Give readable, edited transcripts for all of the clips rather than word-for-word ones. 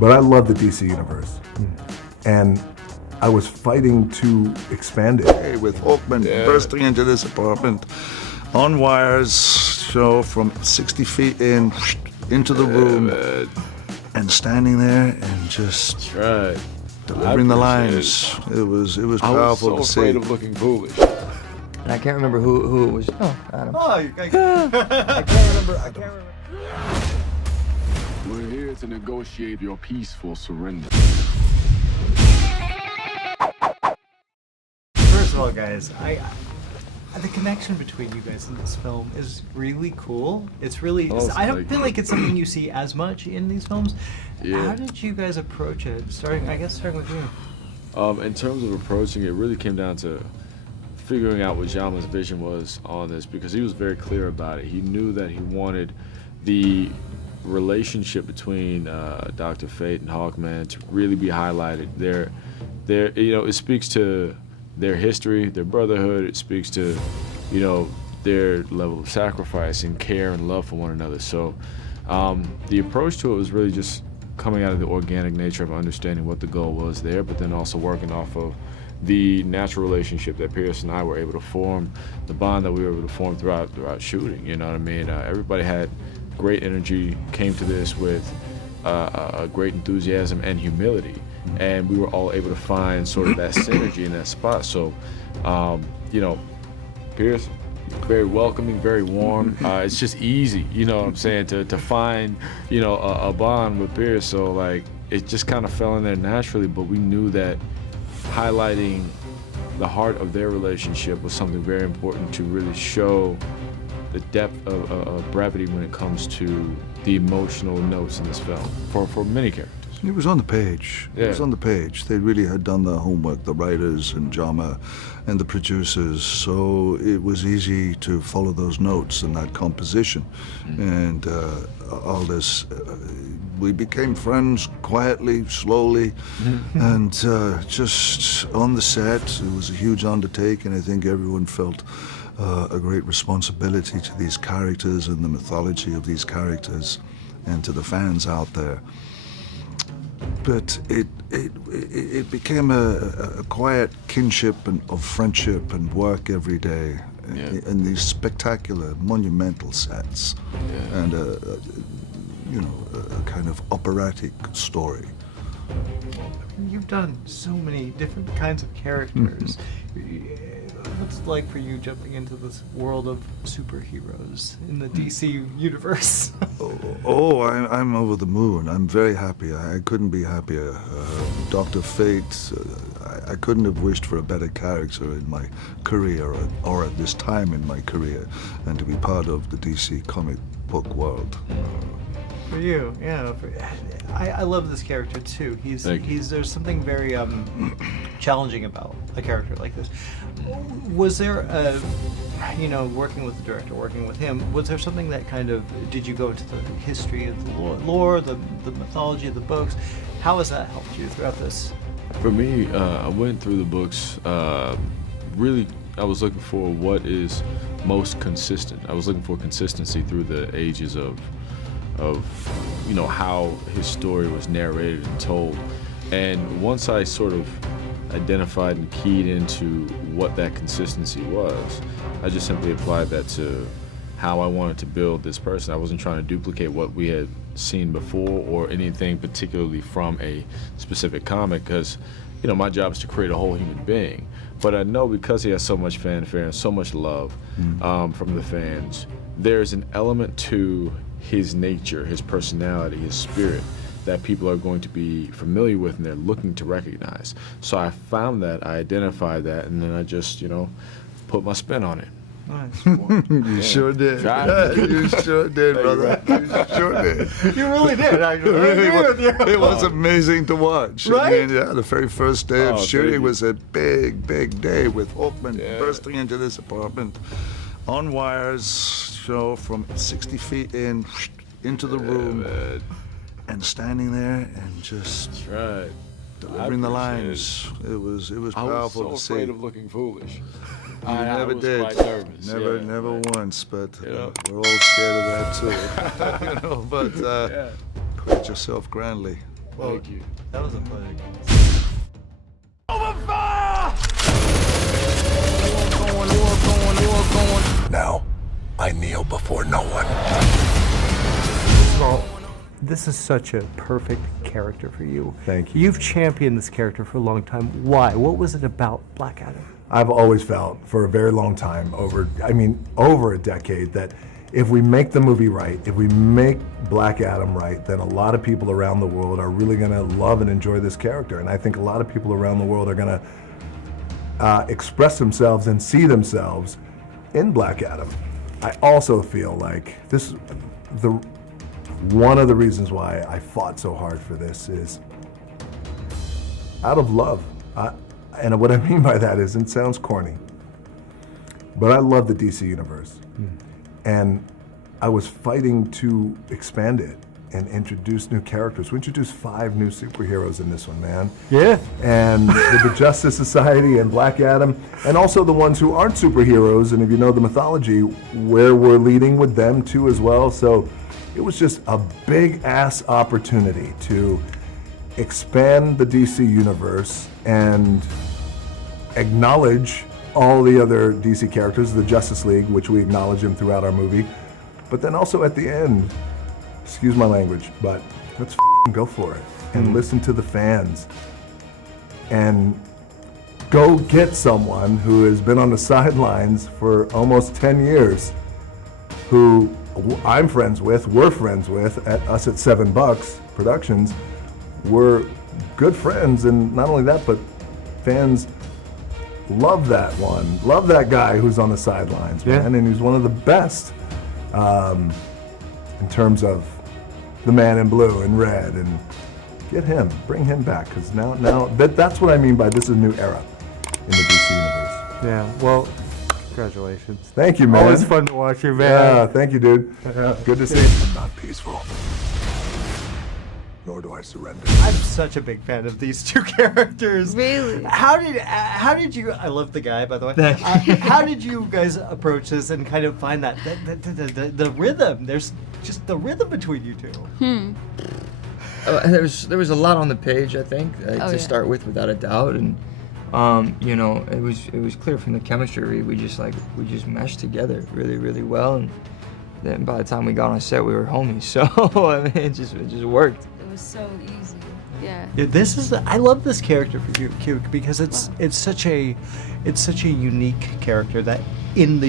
But I love the DC universe. And I was fighting to expand it. Hey, with Hawkman bursting into this apartment on wires, so from 60 feet into the room, and standing there and just delivering the lines. It was powerful to see. I was so afraid of looking foolish. And I can't remember who it was. Oh, Adam. Oh, I can't remember. We're here to negotiate your peaceful surrender. First of all, guys, the connection between you guys in this film is really cool. It's really, I don't feel like it's something you see as much in these films. Yeah. How did you guys approach it? Starting with you. In terms of approaching it, really came down to figuring out what Jama's vision was on this, because he was very clear about it. He knew that he wanted the relationship between Dr. Fate and Hawkman to really be highlighted. It speaks to their history, their brotherhood. It speaks to, their level of sacrifice and care and love for one another. So the approach to it was really just coming out of the organic nature of understanding what the goal was there, but then also working off of the natural relationship that Pierce and I were able to form, the bond that we were able to form throughout shooting. You know what I mean? Everybody had great energy, came to this with a great enthusiasm and humility, and we were all able to find sort of that synergy in that spot. So, Pierce, very welcoming, very warm. It's just easy, you know what I'm saying, to find, a bond with Pierce. So like, it just kind of fell in there naturally, but we knew that highlighting the heart of their relationship was something very important to really show the depth of brevity when it comes to the emotional notes in this film for many characters. It was on the page. Yeah. It was on the page. They really had done their homework, the writers and Jama and the producers, so it was easy to follow those notes and that composition. And Aldis, we became friends quietly, slowly, and just on the set, it was a huge undertaking. I think everyone felt a great responsibility to these characters and the mythology of these characters and to the fans out there. But it became a quiet kinship of friendship and work every day in these spectacular, monumental sets, and a kind of operatic story. You've done so many different kinds of characters. What's it like for you jumping into this world of superheroes in the DC universe? I'm over the moon. I'm very happy. I couldn't be happier. Dr. Fate, I couldn't have wished for a better character in my career or at this time in my career than to be part of the DC comic book world. For you, yeah. I love this character too. There's something very challenging about a character like this. Was there working with the director, working with him, was there something that did you go into the history of the lore, the mythology of the books? How has that helped you throughout this? For me, I went through the books, really I was looking for what is most consistent. I was looking for consistency through the ages of how his story was narrated and told. And once I sort of identified and keyed into what that consistency was, I just simply applied that to how I wanted to build this person. I wasn't trying to duplicate what we had seen before or anything particularly from a specific comic, because my job is to create a whole human being. But I know because he has so much fanfare and so much love from the fans, there's an element to his nature, his personality, his spirit that people are going to be familiar with and they're looking to recognize. So I found that, I identified that, and then I just, put my spin on it. Nice. You sure did. You sure did, brother. You sure did. You really did. I agree with you. It was amazing to watch. Right? I mean, the very first day of shooting was a big, big day with Hawkman bursting into this apartment on wires, from 60 feet into the room, and standing there and just delivering the lines. It was powerful I was to so afraid see. of looking foolish. I never was did. quite nervous. Never once, but we're all scared of that too. But put yourself grandly. Well, Thank you. That was a pleasure. Now, I kneel before no one. Well, this is such a perfect character for you. Thank you. You've championed this character for a long time. Why? What was it about Black Adam? I've always felt for a very long time, over a decade, that if we make the movie right, if we make Black Adam right, then a lot of people around the world are really gonna love and enjoy this character. And I think a lot of people around the world are gonna express themselves and see themselves in Black Adam. I also feel like one of the reasons why I fought so hard for this is out of love. And what I mean by that is, it sounds corny, but I love the DC universe. And I was fighting to expand it and introduce new characters. We introduced 5 new superheroes in this one, man. Yeah. And the Justice Society and Black Adam, and also the ones who aren't superheroes, and if you know the mythology, where we're leading with them too as well. So it was just a big ass opportunity to expand the DC universe and acknowledge all the other DC characters, the Justice League, which we acknowledge them throughout our movie. But then also at the end, excuse my language, but let's go for it and listen to the fans and go get someone who has been on the sidelines for almost 10 years, who I'm friends with, we're friends with, at us at $7 Productions. We're good friends, and not only that, but fans love that one, love that guy who's on the sidelines, man, and he's one of the best in terms of the man in blue and red, and get him, bring him back, because now that's what I mean by this is a new era in the DC universe. Yeah. Well, congratulations. Thank you, man. Always fun to watch you, man. Yeah, thank you, dude. Good to see you. I'm not peaceful, nor do I surrender. I'm such a big fan of these two characters. Really? How did you? I love the guy, by the way. How did you guys approach this and kind of find that the rhythm? There's just the rhythm between you two. There was a lot on the page, I think, to start with, without a doubt, and you know, it was clear from the chemistry we just meshed together really, really well, and then by the time we got on set, we were homies. So I mean, it just worked. It was so easy. Yeah. Yeah, I love this character for you, Q, because it's such a unique character that in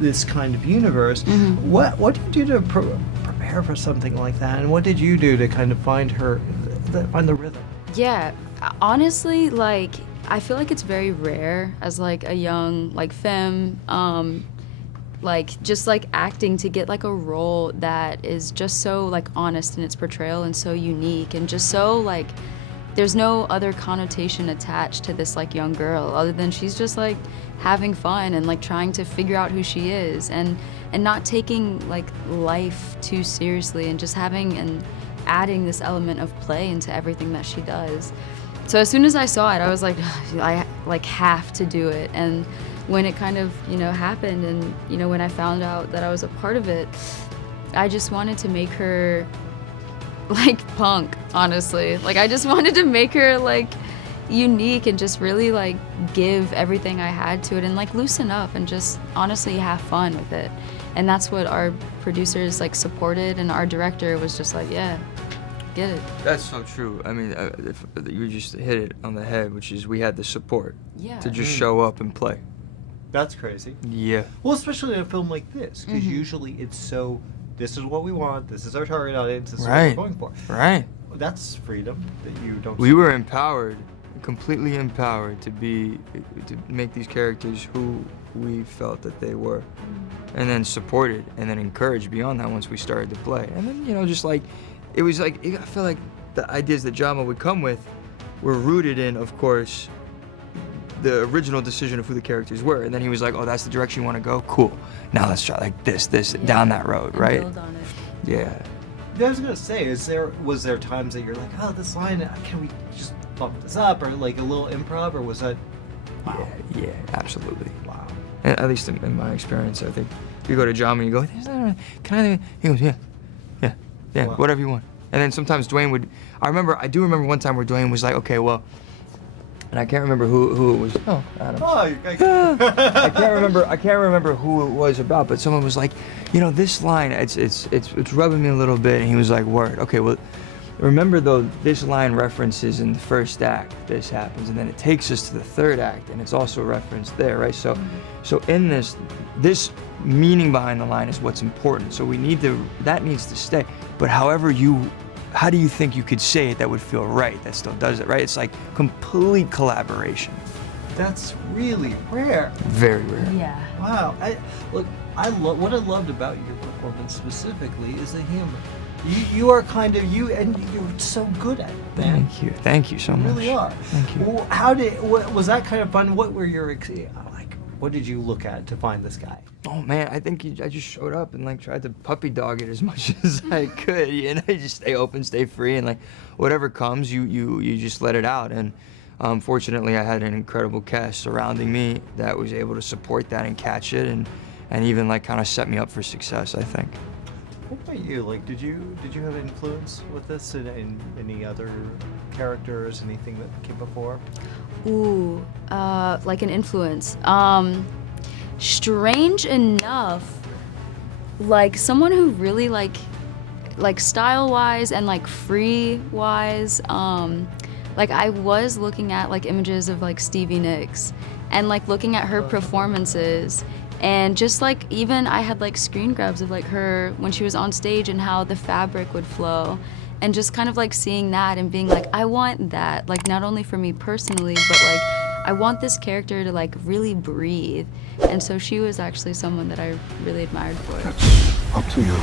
this kind of universe. Mm-hmm. What do you do to prepare for something like that, and what did you do to kind of find the rhythm? Yeah. Honestly, like, I feel like it's very rare as like a young like femme, like just like acting to get like a role that is just so like honest in its portrayal and so unique and just so like there's no other connotation attached to this like young girl other than she's just like having fun and like trying to figure out who she is and not taking like life too seriously and just having and adding this element of play into everything that she does. So as soon as I saw it, I was like, I like have to do it. And when it kind of, you know, happened and, you know, when I found out that I was a part of it, I just wanted to make her like punk, honestly. Like I just wanted to make her like unique and just really like give everything I had to it and like loosen up and just honestly have fun with it. And that's what our producers like supported, and our director was just like, yeah, get it. That's so true. I mean, if you just hit it on the head, which is we had the support to just show up and play. That's crazy. Yeah. Well, especially in a film like this, because usually it's so, this is what we want, this is our target audience, this is what we're going for. Right. That's freedom that you don't. We were empowered, completely empowered to make these characters who we felt that they were, and then supported and then encouraged beyond that once we started to play. And then, you know, just like, it was like, I felt like the ideas that JoBlo would come with were rooted in, of course, the original decision of who the characters were. And then he was like, oh, that's the direction you want to go? Cool. Now let's try like this, down that road, And right? build on it. Yeah. I was gonna say, was there times that you're like, oh, this line, can we just bump this up, or like a little improv, or was that? Wow. Yeah, absolutely. Wow. And at least in my experience, I think you go to JoBlo and you go, can I? He goes, yeah, Wow. whatever you want. And then sometimes Dwayne would, I do remember one time where Dwayne was like, okay, well, and I can't remember who it was. Oh, Adam. Oh, I can't remember who it was about, but someone was like, you know, this line, it's rubbing me a little bit, and he was like, word. Okay, well, remember though, this line references in the first act, this happens, and then it takes us to the third act, and it's also referenced there, right? So in this meaning behind the line is what's important. So that needs to stay. But how do you think you could say it that would feel right, that still does it, right? It's like complete collaboration. That's really rare. Very rare. Yeah. Wow. What I loved about your performance specifically is the humor. You are kind of and you're so good at it, man. Thank you so much. You really are. Thank you. Well, was that kind of fun? What were your what did you look at to find this guy? Oh man, I think I just showed up and like tried to puppy dog it as much as I could. You know, just stay open, stay free, and like whatever comes, you just let it out. And fortunately, I had an incredible cast surrounding me that was able to support that and catch it, and even like kind of set me up for success, I think. What about you? Like, did you have influence with this in any other characters, anything that came before? Ooh, like an influence. Strange enough, like someone who really like style-wise and like free-wise, like I was looking at like images of like Stevie Nicks and like looking at her performances. And just like even I had like screen grabs of like her when she was on stage and how the fabric would flow, and just kind of like seeing that and being like, I want that, like not only for me personally, but like I want this character to like really breathe. And so she was actually someone that I really admired for it. That's up to you.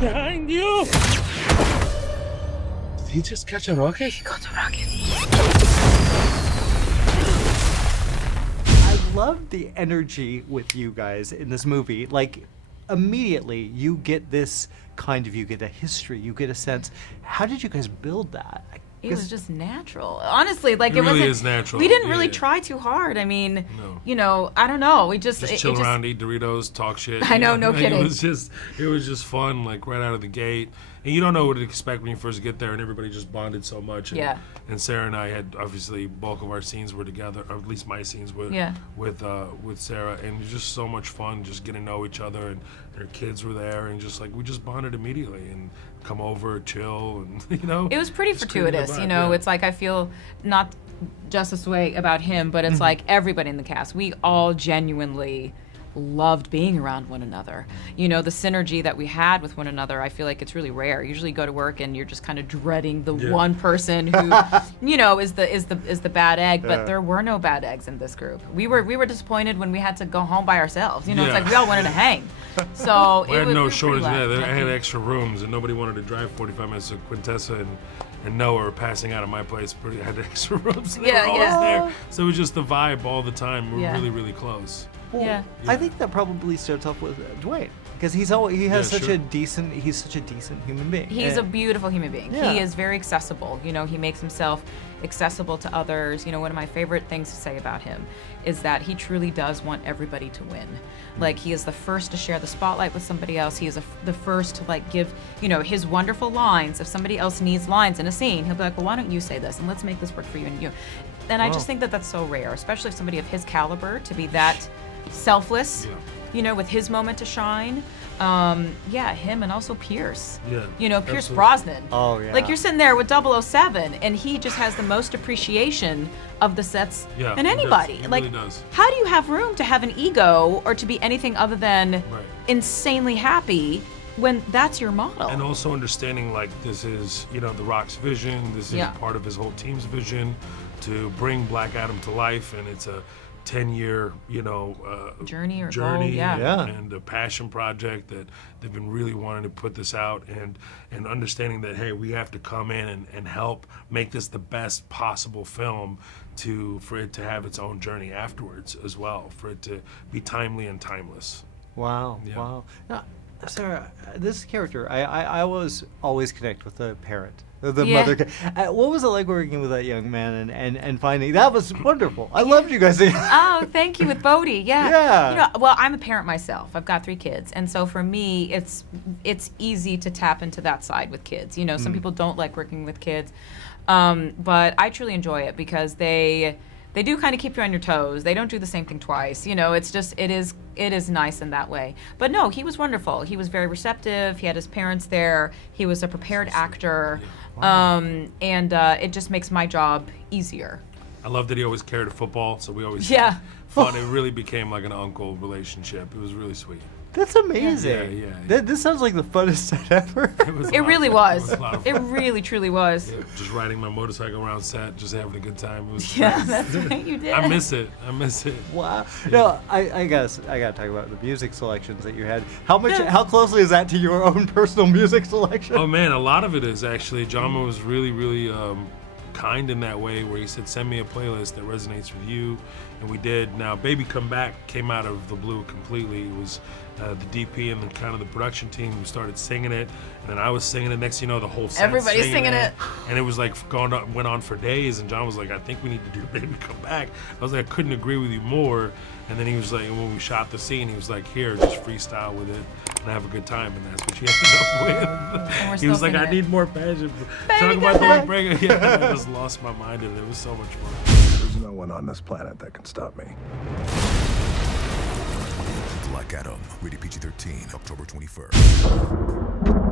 Behind you! Did he just catch a rocket? He got a rocket. I love the energy with you guys in this movie. Like, immediately you get a history, you get a sense. How did you guys build that? It was just natural. Honestly, like It really is natural. We didn't really Yeah. try too hard. I mean, No. you know, I don't know. We just chill around, eat Doritos, talk shit. I know, no Like, kidding. It was just fun, like right out of the gate. And you don't know what to expect when you first get there, and everybody just bonded so much. And, Yeah. And Sarah and I had obviously bulk of our scenes were together, or at least my scenes were with Sarah, and it was just so much fun, just getting to know each other, and her kids were there, and just like we just bonded immediately, and come over, chill, and you know. It was pretty just created a fortuitous, vibe, you know. yeah. It's like I feel not just this way about him, but it's like everybody in the cast. We all genuinely loved being around one another. You know, the synergy that we had with one another, I feel like it's really rare. Usually you go to work and you're just kind of dreading the one person who, you know, is the bad egg, but there were no bad eggs in this group. We were disappointed when we had to go home by ourselves. You know, it's like we all wanted to hang. So We had no shortage of of that. I had extra rooms, and nobody wanted to drive 45 minutes. So Quintessa and Noah were passing out of my place. I had extra rooms. So they were always there. So it was just the vibe all the time. We were really, really close. Well, I think that probably starts off with Dwayne, because he's such a decent human being. He's a beautiful human being. Yeah. He is very accessible. You know, he makes himself accessible to others. You know, one of my favorite things to say about him is that he truly does want everybody to win. Like, he is the first to share the spotlight with somebody else. He is the first to like give, you know, his wonderful lines. If somebody else needs lines in a scene, he'll be like, well, why don't you say this, and let's make this work for you and you. And I just think that that's so rare, especially if somebody of his caliber to be that selfless, you know, with his moment to shine. Him and also Pierce. Yeah. You know, Pierce absolutely. Brosnan. Oh, yeah. Like, you're sitting there with 007, and he just has the most appreciation of the sets than he does. anybody. He Like, really does. how do you have room to have an ego or to be anything other than insanely happy when that's your model? And also understanding, like, this is, you know, The Rock's vision. This is part of his whole team's vision to bring Black Adam to life, and it's a 10-year, you know, journey or goal, and a passion project that they've been really wanting to put this out, and understanding that, hey, we have to come in and help make this the best possible film for it to have its own journey afterwards as well, for it to be timely and timeless. Wow. Yeah. Wow. Now, Sarah, this character, I always connect with the parent, the Yeah. mother. What was it like working with that young man and finding that was wonderful? I loved you guys. Oh, thank you with Bodhi. Yeah. Yeah. You know, well, I'm a parent myself. I've got 3 kids, and so for me, it's easy to tap into that side with kids. You know, some people don't like working with kids, but I truly enjoy it because they do kind of keep you on your toes. They don't do the same thing twice. You know, it's just it is nice in that way. But no, he was wonderful. He was very receptive. He had his parents there. He was a prepared actor, and it just makes my job easier. I love that he always carried a football, so we always Yeah. fun. It really became like an uncle relationship. It was really sweet. That's amazing. Yeah. This sounds like the funnest set ever. It really was. It was a lot of It fun. really, truly was. Yeah, just riding my motorcycle around set, just having a good time. It was Yeah, great. that's right. You did. I miss it. Wow. No, I guess I gotta talk about the music selections that you had. How closely is that to your own personal music selection? Oh man, a lot of it is actually. Jama was really, really kind in that way, where he said, "Send me a playlist that resonates with you," and we did. Now, "Baby Come Back" came out of the blue completely. It was the DP and then kind of the production team who started singing it, and then I was singing it. Next, thing you know, the whole set Everybody's singing it. and it was like went on for days. And John was like, "I think we need to do "Baby Come Back." I was like, I couldn't agree with you more. And then he was like, when we shot the scene, he was like, "Here, just freestyle with it and have a good time," and that's what you ended up we're with. He still was like, singing "I it. need more passion." Baby, Talk about come the back. break. Yeah, I just lost my mind in it. It was so much fun. There's no one on this planet that can stop me. Black Adam, rated PG-13, October 21st.